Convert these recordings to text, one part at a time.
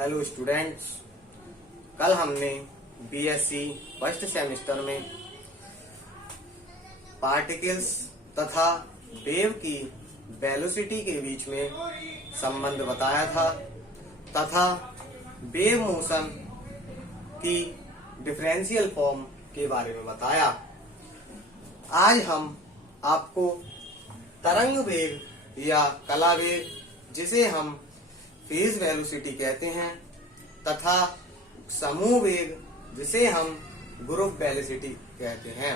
Hello students, कल हमने BSc first semester में पार्टिकल्स तथा वेव की वेलोसिटी के बीच में संबंध बताया था तथा वेव मोशन की डिफरेंशियल फॉर्म के बारे में बताया। आज हम आपको तरंग वेग या कला वेग, जिसे हम फेज वेलोसिटी कहते हैं, तथा समूह वेग, जिसे हम ग्रुप वेलोसिटी कहते हैं,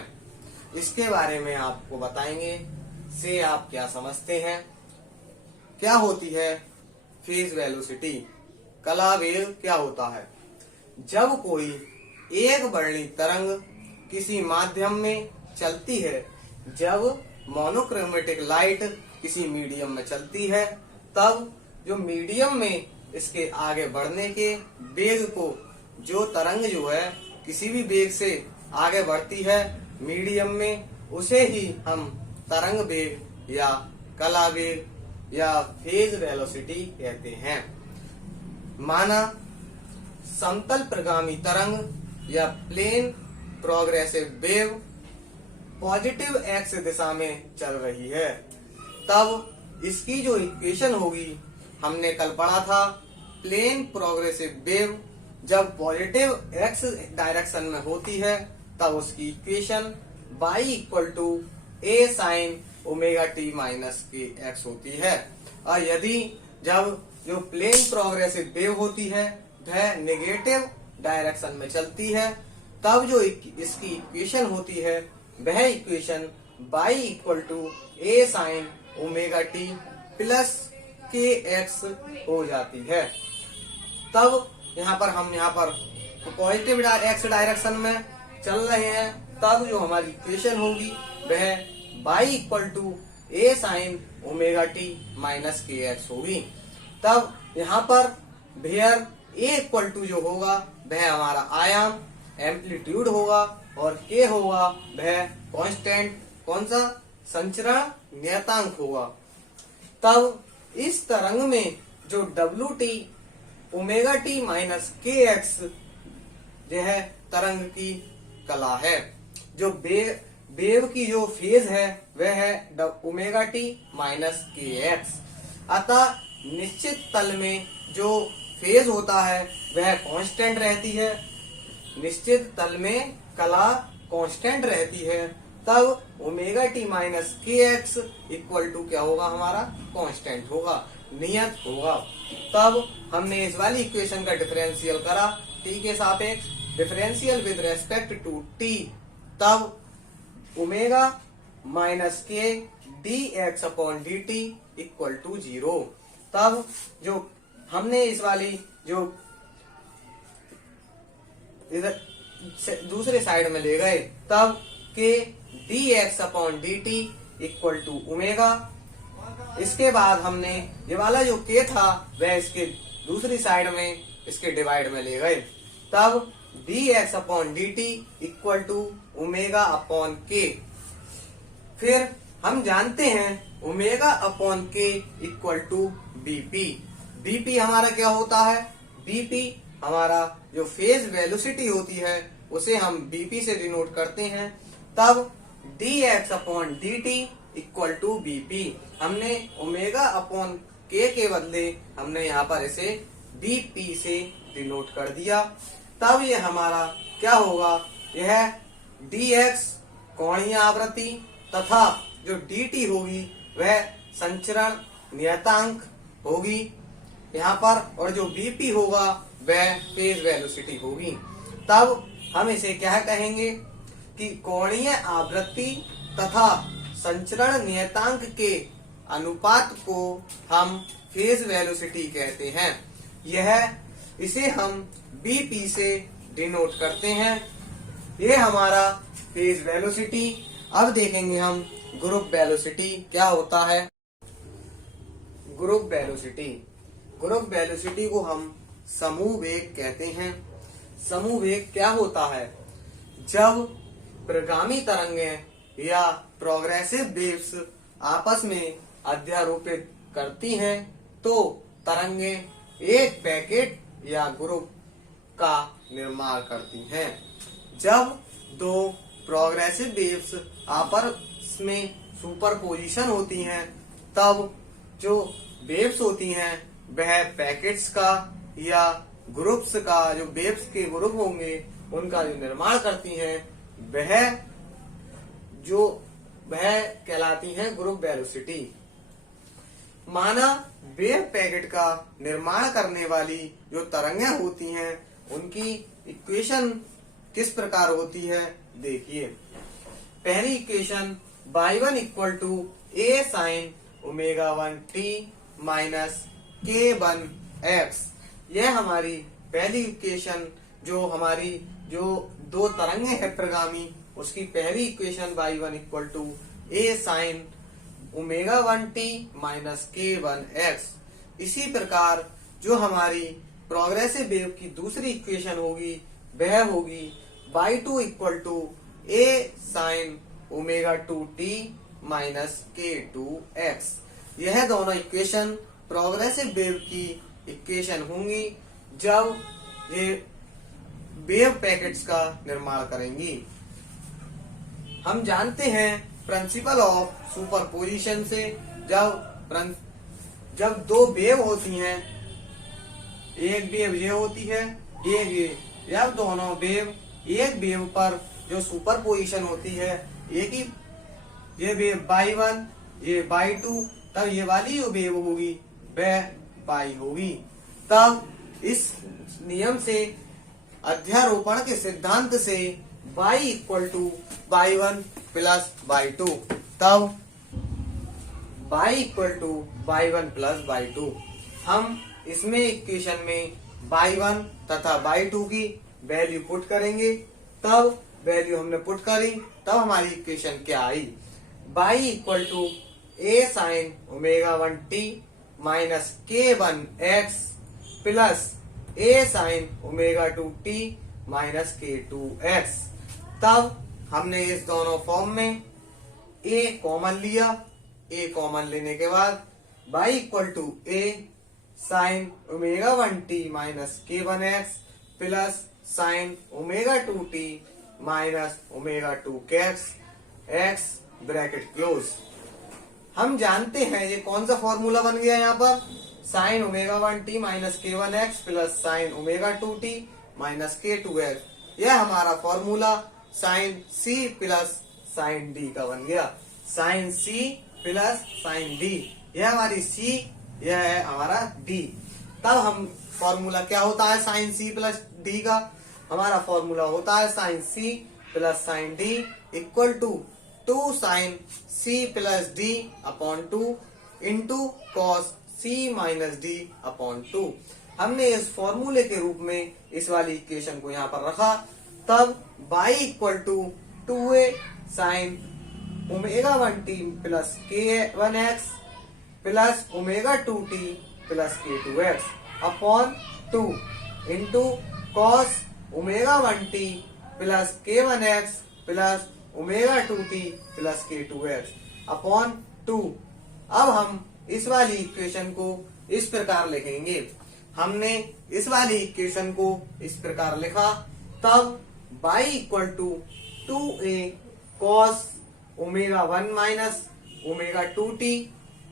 इसके बारे में आपको बताएंगे। से आप क्या समझते हैं, क्या होती है फेज वेलोसिटी, कला वेग क्या होता है। जब कोई एक वर्णित तरंग किसी माध्यम में चलती है, जब मोनोक्रोमेटिक लाइट किसी मीडियम में चलती है, तब जो मीडियम में इसके आगे बढ़ने के वेग को, जो तरंग जो है किसी भी वेग से आगे बढ़ती है मीडियम में, उसे ही हम तरंग वेग या कला वेग या फेज वेलोसिटी कहते हैं। माना समतल प्रगामी तरंग या plane progressive wave positive X दिशा में चल रही है, तब इसकी जो इक्वेशन होगी, हमने कल पढ़ा था, प्लेन प्रोग्रेसिव वेव जब पॉजिटिव एक्स डायरेक्शन में होती है तब उसकी equation y equal to a sin omega t minus k x होती है। और यदि जब जो प्लेन प्रोग्रेसिव वेव होती है वह नेगेटिव डायरेक्शन में चलती है, तब जो इसकी इक्वेशन होती है वह equation y equal to a sin omega t plus k x हो जाती है। तब यहाँ पर पॉजिटिव एक्स डायरेक्शन में चल रहे हैं, तब जो हमारी इक्वेशन होगी वह y equal to a sin omega t minus k x होगी। तब यहाँ पर वेयर a इक्वल टू जो होगा वह हमारा आयाम एम्पलीट्यूड होगा और k होगा वह कांस्टेंट, कौन सा, संचरण नियतांक होगा। तब इस तरंग में जो wt omega t minus k x यह तरंग की कला है। जो वेव की जो फेज है वह है omega t minus k x. अतः निश्चित तल में जो फेज होता है वह कांस्टेंट रहती है, निश्चित तल में कला कांस्टेंट रहती है, तब omega t minus k x equal to क्या होगा, हमारा कांस्टेंट होगा, नियत होगा। तब हमने इस वाली इक्वेशन का डिफरेंशियल करा t के सापेक्ष, differential with respect to t, तब omega minus k d x upon d t equal to 0। तब जो हमने इस वाली जो इधर दूसरे साइड में ले गए, तब k d x upon d t equal to omega. इसके बाद हमने ये वाला जो के था वह इसके दूसरी साइड में इसके डिवाइड में ले गए, तब d x upon d t equal to omega upon k. फिर हम जानते हैं omega upon k equal to vp. Vp हमारा क्या होता है, बीपी हमारा जो फेज वेलोसिटी होती है उसे हम बीपी से डिनोट करते हैं। तब d x upon d t equal to vp, हमने ओमेगा अपॉन के बदले हमने यहाँ पर इसे बीपी से डिनोट कर दिया। तब ये हमारा क्या होगा, यह डी एक्स कोणीय आवृत्ति तथा जो डी टी होगी वह संचरण नियतांक होगी यहाँ पर, और जो बीपी होगा वह फेज वेलोसिटी होगी। तब हम इसे क्या कहेंगे कि कोणीय आवृत्ति तथा संचरण नियतांक के अनुपात को हम फेज वेलोसिटी कहते हैं। इसे हम बीपी से डिनोट करते हैं। ये हमारा फेज वेलोसिटी। अब देखेंगे हम ग्रुप वेलोसिटी क्या होता है। ग्रुप वेलोसिटी को हम समूह वेग कहते हैं। समूह वेग क्या होता है, जब प्रगामी तरंगें या प्रोग्रेसिव वेव्स आपस में अध्यारोपित करती हैं तो तरंगें एक पैकेट या ग्रुप का निर्माण करती हैं। जब दो प्रोग्रेसिव वेव्स आपस में सुपरपोजिशन होती हैं, तब जो वेव्स होती हैं वह पैकेट्स का या ग्रुप्स का, जो वेव्स के ग्रुप होंगे उनका जो निर्माण करती हैं, वह कहलाती हैं ग्रुप वेलोसिटी। माना वेव पैकेट का निर्माण करने वाली जो तरंगें होती हैं उनकी इक्वेशन किस प्रकार होती है, देखिए। पहली equation y1 equal to a sin omega 1t minus k1x, यह हमारी पहली इक्वेशन, जो दो तरंगे है प्रगामी, उसकी पहली equation y1 equal to a sin omega 1t minus k1x। इसी प्रकार जो हमारी प्रोग्रेसिव वेव की दूसरी इक्वेशन होगी वह होगी y2 equal to a sin omega 2t minus k2x। यह दोनों इक्वेशन प्रोग्रेसिव वेव की इक्वेशन होंगी जब ये वेव पैकेट्स का निर्माण करेंगी। हम जानते हैं प्रिंसिपल ऑफ सुपरपोजिशन से, जब दो वेव होती हैं, एक वेव ये होती है, एक ये, जब दोनों वेव एक वेव पर जो सुपरपोजिशन होती है, एक ही ये वेव y1 ये y2, तब ये वाली जो वेव होगी वह y होगी। तब इस नियम से, अध्यारोपण के सिद्धांत से y equal to y1 plus y2, तब y equal to y1 plus y2। हम इसमें इक्वेशन में y1 तथा y2 की वैल्यू पुट करेंगे, तब वैल्यू हमने पुट करी, तब हमारी इक्वेशन क्या आई, y equal to a sin omega 1t minus k1x plus a sin omega 2t minus k2x। तब हमने इस दोनों फॉर्म में a कॉमन लिया, a कॉमन लेने के बाद y equal to a sin omega 1t minus k1x plus sin omega 2t minus omega 2x x bracket close. हम जानते हैं ये कौन सा फॉर्मूला बन गया यहाँ पर, sin omega 1t minus k1x plus sin omega 2t minus k2x। यह हमारा formula sin c plus sin d का बन गया, sin c plus sin d, यह हमारी c, यह है हमारा d। तब हम फॉर्मूला क्या होता है sin c प्लस d का, हमारा फॉर्मूला होता है sin c plus sin d equal to 2 sin c प्लस d upon 2 into cos c minus d upon 2। हमने इस फॉर्मूले के रूप में इस वाली इक्वेशन को यहाँ पर रखा, तब y equal to 2a sin omega 1t plus k1x plus omega 2t plus k2x upon 2 into cos omega 1t plus k1x plus omega 2t plus k2x upon 2। अब हम इस वाली इक्वेशन को इस प्रकार लिखेंगे, हमने इस वाली इक्वेशन को इस प्रकार लिखा, तब y equal to 2a cos omega 1 minus omega 2t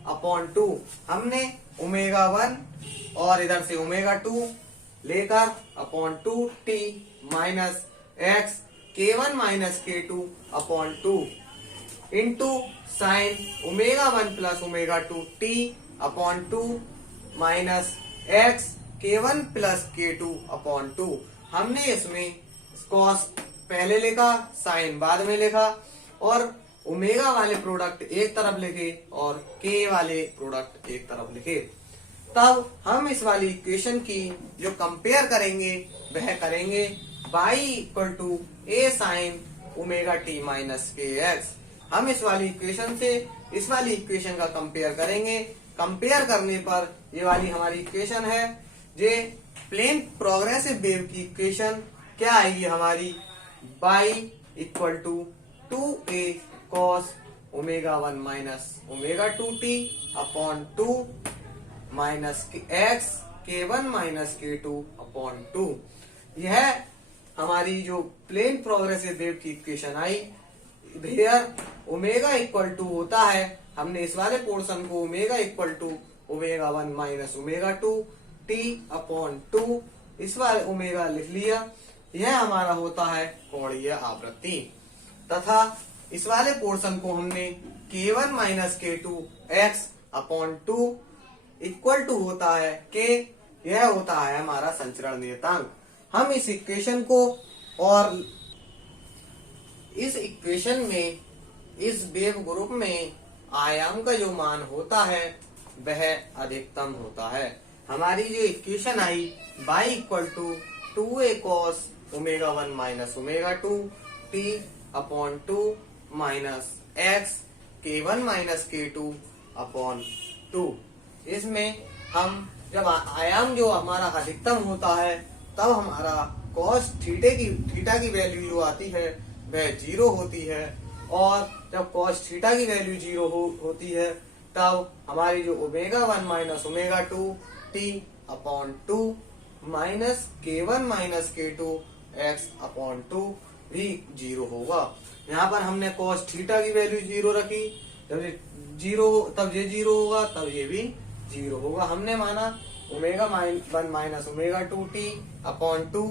upon 2। हमने ओमेगा 1 और इधर से ओमेगा 2 लेकर upon 2t minus x k1 minus k2 upon 2 into sine omega 1 plus omega 2t upon 2 minus x k1 plus k2 upon 2। हमने इसमें cos पहले लिखा, sign बाद में लिखा, और ओमेगा वाले प्रोडक्ट एक तरफ लिखे और k वाले प्रोडक्ट एक तरफ लिखे। तब हम इस वाली इक्वेशन की जो कंपेयर करेंगे वह करेंगे y equal to a sine omega t minus kx। हम इस वाली इक्वेशन से इस वाली इक्वेशन का कंपेयर करेंगे। कंपेयर करने पर ये वाली हमारी इक्वेशन है, जे प्लेन प्रोग्रेसिव वेव की इक्वेशन क्या आएगी हमारी, y equal to 2a cos omega 1 minus omega 2t upon 2 minus x k1 minus k2 upon 2। यह हमारी जो प्लेन प्रोग्रेसिव वेव की इक्वेशन आई, वेयर ओमेगा इक्वल टू होता है, हमने इस वाले पोर्शन को omega equal to omega 1 minus omega 2 t upon 2, इस वाले ओमेगा लिख लिया। यह हमारा होता है कोणीय आवृत्ति, तथा इस वाले पोर्शन को हमने k1 minus k2 x upon 2 equal to होता है k, यह होता है हमारा संचरण नियतांक। हम इस इक्वेशन को और इस इक्वेशन में इस वेव ग्रुप में आयाम का जो मान होता है वह अधिकतम होता है। हमारी जो इक्वेशन आई y equal to 2a cos omega 1 minus omega 2 t upon 2 minus x k1 minus k2 upon 2। इसमें हम जब आयाम जो हमारा अधिकतम होता है तब हमारा cos थीटा की वैल्यू जो आती है वह 0 होती है, और जब cos थीटा की वैल्यू 0 होती है तब हमारी जो omega 1 minus omega 2 t upon 2 minus k1 minus k2 x upon 2 भी 0 होगा। यहाँ पर हमने cos थीटा की वैल्यू 0 रखी, जब ये 0 होगा तब ये भी 0 होगा। हमने माना omega 1 minus omega 2 t upon 2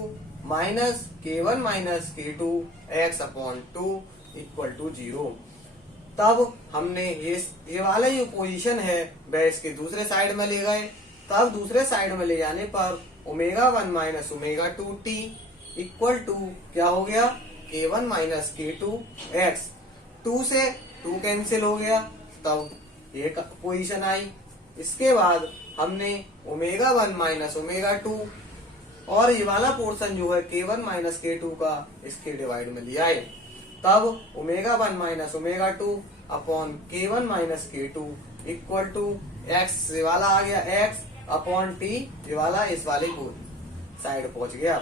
minus k1 minus k2 x upon 2 equal to 0। तब हमने ये वाला जो पोजीशन है वह इसके दूसरे साइड में ले गए, तब दूसरे साइड में ले जाने पर omega 1 minus omega 2 t equal to क्या हो गया, k1 माइनस k2 x। 2 से 2 कैंसिल हो गया, तब ये पोजीशन आई। इसके बाद हमने ओमेगा 1 माइनस ओमेगा 2 और ये वाला पोर्शन जो है k1 माइनस k2 का इसके डिवाइड में लिया है, तब omega 1 minus omega 2 upon k1 minus k2 equal to x, ये वाला आ गया x अपॉन t, ये वाला इस वाले को साइड पहुंच गया।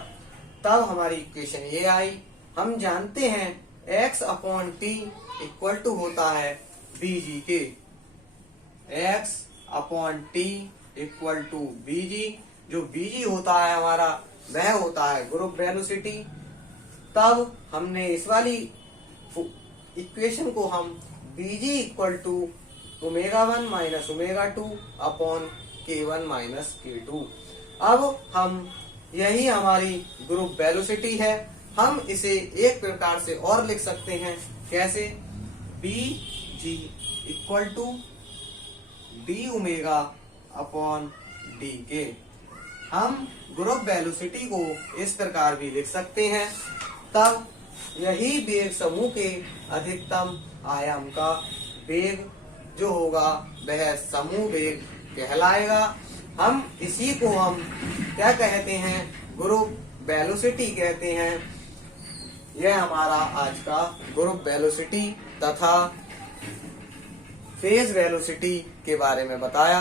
तब हमारी इक्वेशन ये आई। हम जानते हैं x upon t equal to होता है bg के, x upon t equal to bg। जो bg होता है हमारा वह होता है ग्रुप वेलोसिटी। तब हमने इस वाली इक्वेशन को हम bg equal to omega 1 minus omega 2 upon k1 minus k2। अब हम यही हमारी ग्रुप वेलोसिटी है। हम इसे एक प्रकार से और लिख सकते हैं, कैसे, bg equal to d omega upon d k. हम ग्रुप वेलोसिटी को इस प्रकार भी लिख सकते हैं। तब यही वेग समूह के अधिकतम आयाम का वेग जो होगा वह समूह वेग कहलाएगा। हम इसी को हम क्या कहते हैं, ग्रुप वेलोसिटी कहते हैं। यह हमारा आज का ग्रुप वेलोसिटी तथा फेज वेलोसिटी के बारे में बताया।